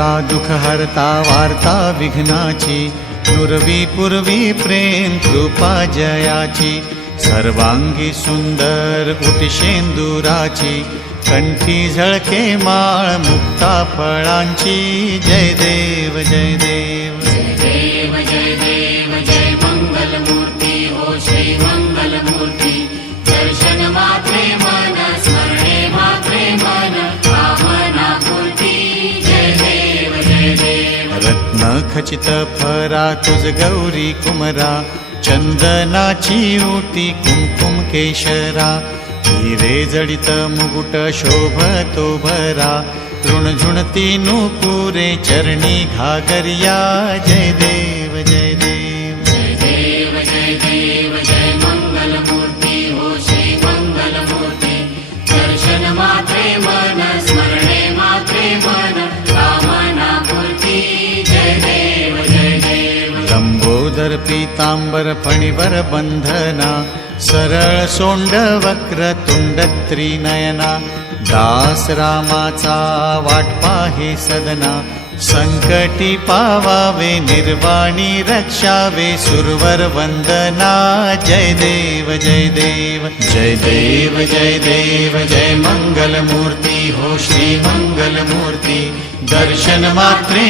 करता दुःख हरता वार्ता विघ्नाची, नुरवी पूर्वी प्रेम कृपा जयाची, सर्वांगी सुंदर उटिशेंदुराची, कंठी झळके माळ मुक्ता फळांची, जय देव जय देव जय देव जय देव जय मंगल मूर्ती हो श्री मंगल मूर्ती, दर्शन मात्रे मन स्मरणे मात्रे मन कामना पूर्ती, जय देव जय देव। रत्न खचित फरा तुझ गौरी कुमरा, चंदनाची उटी कुंकुम केशरा, हिरे जडित मुकुट शोभतो भरा, तृणझुणती नुपुरे चरणी घागरिया, जय देव जय देव जय देव जय देव जय मंगल मूर्ती हो श्री मंगल मूर्ती, दर्शन मात्रे मन स्मरणे मात्रे मन कामना पूर्ती, जय देव जय देव। लंबोदर पीतांबर फणीवर बंधना, सरळ सोंड वक्र तुंड त्रिनयना, दास रामाचा वाट पाहे सदना, संकटी पावावे निर्वाणी रक्षावे सुरवर वंदना, जय देव जय देव जय देव जय देव जय मंगल मूर्ती हो श्री मंगल मूर्ती, दर्शन मात्रे